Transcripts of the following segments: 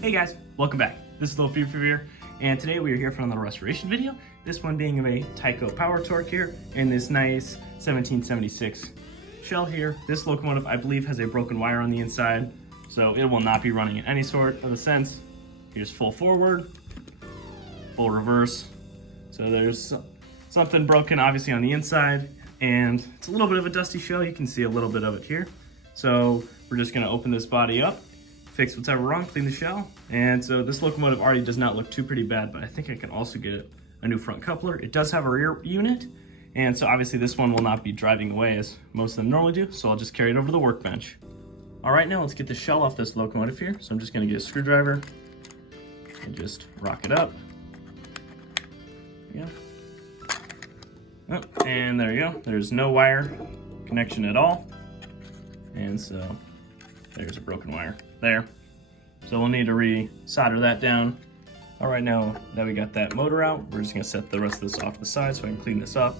Hey guys, welcome back. This is Thelefevrefever, and today we are here for another restoration video. This one being of a Tyco PowerTorque here, and this nice 1776 shell here. This locomotive, I believe, has a broken wire on the inside, so it will not be running in any sort of a sense. Here's full forward, full reverse. So there's something broken obviously on the inside, and it's a little bit of a dusty shell. You can see a little bit of it here. So we're just gonna open this body up, fix whatever wrong, clean the shell. And so this locomotive already does not look too pretty bad, but I think I can also get a new front coupler. It does have a rear unit, and so obviously this one will not be driving away as most of them normally do, so I'll just carry it over to the workbench. All right, now let's get the shell off this locomotive here. So I'm just gonna get a screwdriver and just rock it up. Yeah. Oh, and there you go. There's no wire connection at all. And so there's a broken wire there. So we'll need to re-solder that down. All right, now that we got that motor out, we're just gonna set the rest of this off to the side so I can clean this up.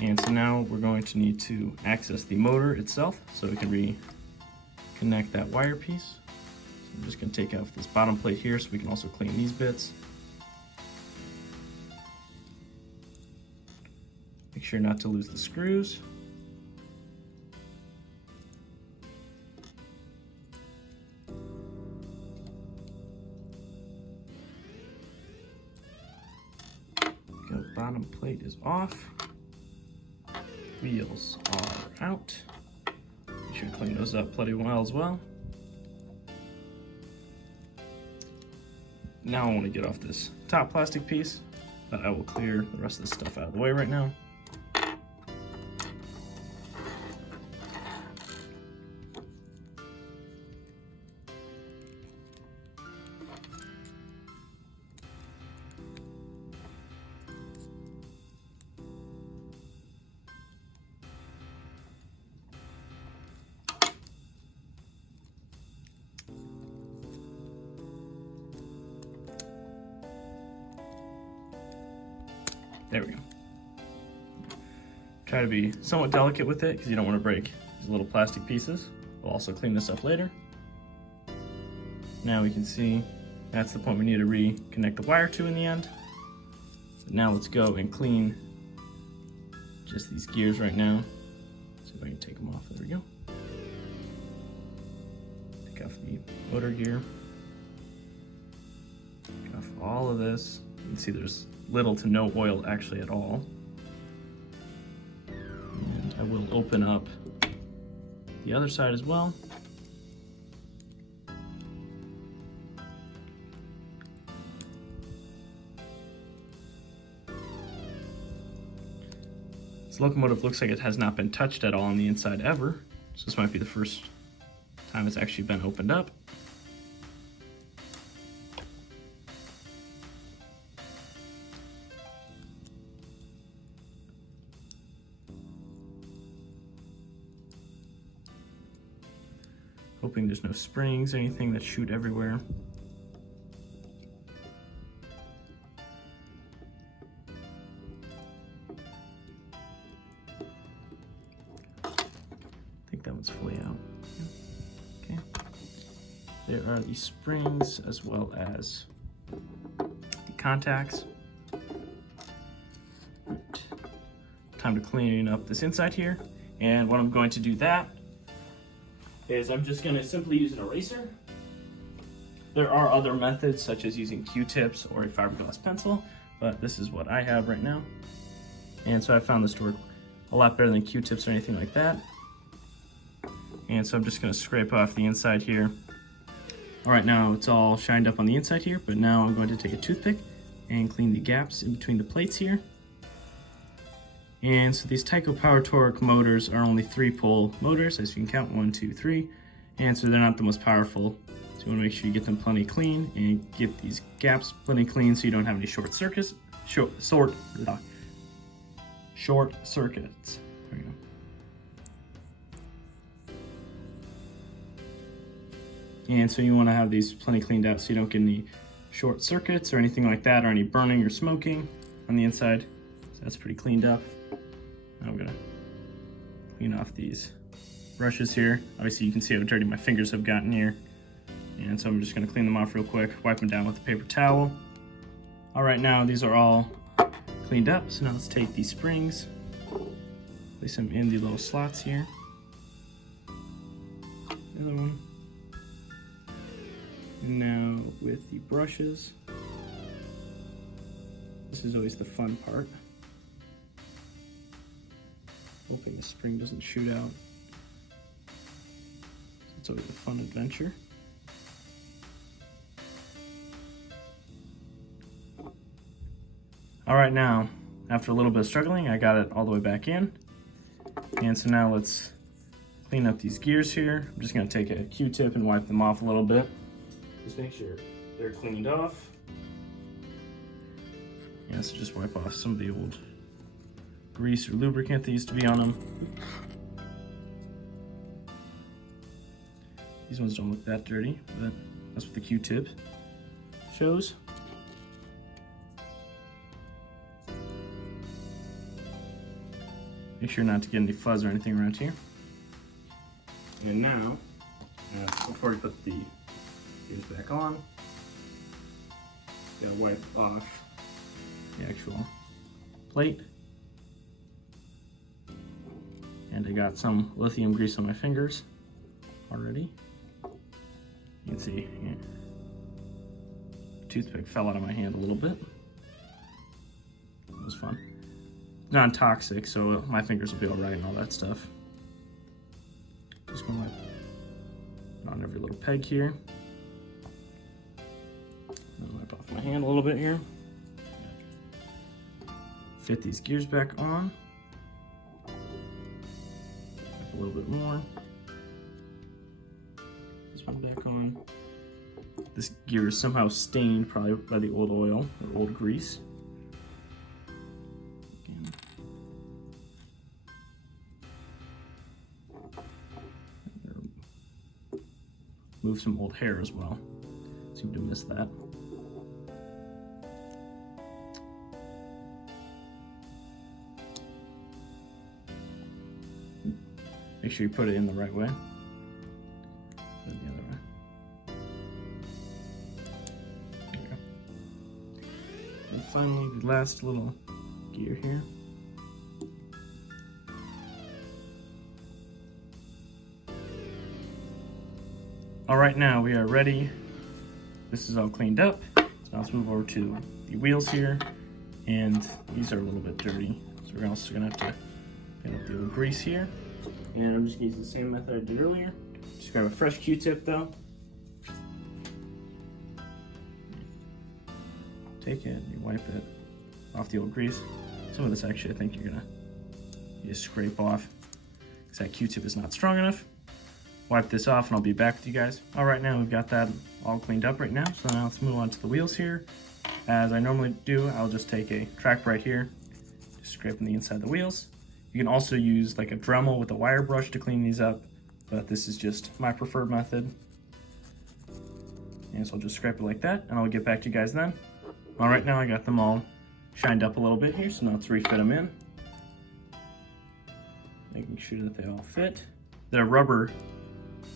And so now we're going to need to access the motor itself so we can reconnect that wire piece. So I'm just gonna take off this bottom plate here so we can also clean these bits. Make sure not to lose the screws. Bottom plate is off. Wheels are out. You should clean those up plenty well as well. Now I want to get off this top plastic piece, but I will clear the rest of this stuff out of the way right now. There we go. Try to be somewhat delicate with it because you don't want to break these little plastic pieces. We'll also clean this up later. Now we can see that's the point we need to reconnect the wire to in the end. Now let's go and clean just these gears right now. See if I can take them off. There we go. Take off the motor gear. Take off all of this. You can see there's little to no oil actually at all. And I will open up the other side as well. This locomotive looks like it has not been touched at all on the inside ever. So this might be the first time it's actually been opened up. Hoping there's no springs, anything that shoot everywhere. I think that one's fully out. Okay. There are the springs as well as the contacts. Right. Time to clean up this inside here. And when I'm going to do that, is I'm just going to simply use an eraser. There are other methods such as using Q-tips or a fiberglass pencil, but this is what I have right now. And so I found this to work a lot better than Q-tips or anything like that. And so I'm just going to scrape off the inside here. All right, now it's all shined up on the inside here, but now I'm going to take a toothpick and clean the gaps in between the plates here. And so these Tyco PowerTorque motors are only 3-pole motors, as you can count, 1, 2, 3. And so they're not the most powerful. So you want to make sure you get them plenty clean and get these gaps plenty clean so you don't have any short circuits. Short circuits. There you go. And so you want to have these plenty cleaned out so you don't get any short circuits or anything like that, or any burning or smoking on the inside. So that's pretty cleaned up. Now I'm gonna clean off these brushes here. Obviously you can see how dirty my fingers have gotten here. And so I'm just gonna clean them off real quick, wipe them down with a paper towel. All right, now these are all cleaned up. So now let's take these springs, place them in the little slots here. The other one. And now with the brushes, this is always the fun part. Hoping the spring doesn't shoot out. It's always a fun adventure. All right, now, after a little bit of struggling, I got it all the way back in. And so now let's clean up these gears here. I'm just gonna take a Q-tip and wipe them off a little bit. Just make sure they're cleaned off. Yeah, so just wipe off some of the old grease or lubricant that used to be on them. These ones don't look that dirty, but that's what the Q-tip shows. Make sure not to get any fuzz or anything around here. And now, before we put the gears back on, gotta wipe off the actual plate. And I got some lithium grease on my fingers already. You can see, yeah, toothpick fell out of my hand a little bit. It was fun. Non-toxic, so my fingers will be all right and all that stuff. Just gonna wipe on every little peg here. And wipe off my hand a little bit here. Fit these gears back on. Wipe a little bit more. This one back on. This gear is somehow stained, probably by the old oil or old grease. Move some old hair as well. Seem to miss that. Make sure you put it in the right way. Put it the other way. There you go. And finally, the last little gear here. All right, now we are ready. This is all cleaned up. So now let's move over to the wheels here. And these are a little bit dirty. So we're also gonna have to clean up the old grease here. And I'm just gonna use the same method I did earlier. Just grab a fresh Q-tip though. Take it and you wipe it off the old grease. Some of this actually I think you just scrape off because that Q-tip is not strong enough. Wipe this off and I'll be back with you guys. All right, now we've got that all cleaned up right now. So now let's move on to the wheels here. As I normally do, I'll just take a track right here, just scraping the inside of the wheels. You can also use like a Dremel with a wire brush to clean these up, but this is just my preferred method. And so I'll just scrape it like that and I'll get back to you guys then. All right, now I got them all shined up a little bit here, so now let's refit them in. Making sure that they all fit. The rubber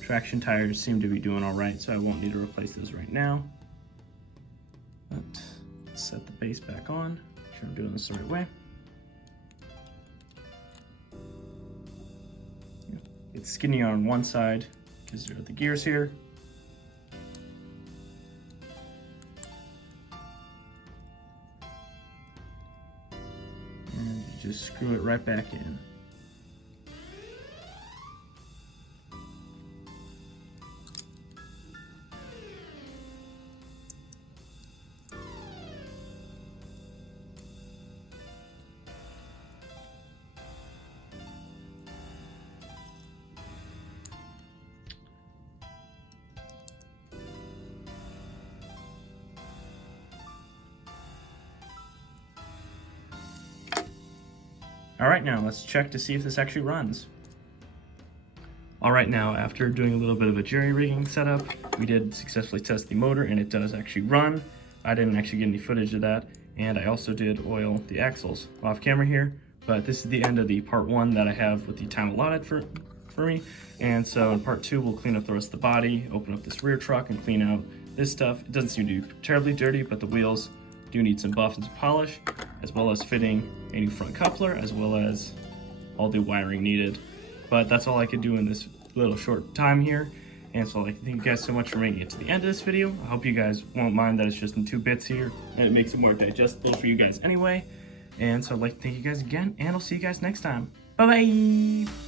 traction tires seem to be doing all right, so I won't need to replace those right now. But let's set the base back on. Make sure I'm doing this the right way. It's skinny on one side because there are the gears here. And you just screw it right back in. All right, now let's check to see if this actually runs. All right, now after doing a little bit of a jerry-rigging setup, we did successfully test the motor and it does actually run. I didn't actually get any footage of that, and I also did oil the axles off camera here, but this is the end of the part one that I have with the time allotted for for me. And so in part 2, we'll clean up the rest of the body, open up this rear truck, and clean out this stuff. It doesn't seem to be terribly dirty, but the wheels do need some buff and some polish, as well as fitting a new front coupler, as well as all the wiring needed. But that's all I could do in this little short time here. And so I'd like to thank you guys so much for making it to the end of this video. I hope you guys won't mind that it's just in 2 bits here, and it makes it more digestible for you guys anyway. And so I'd like to thank you guys again, and I'll see you guys next time. Bye-bye!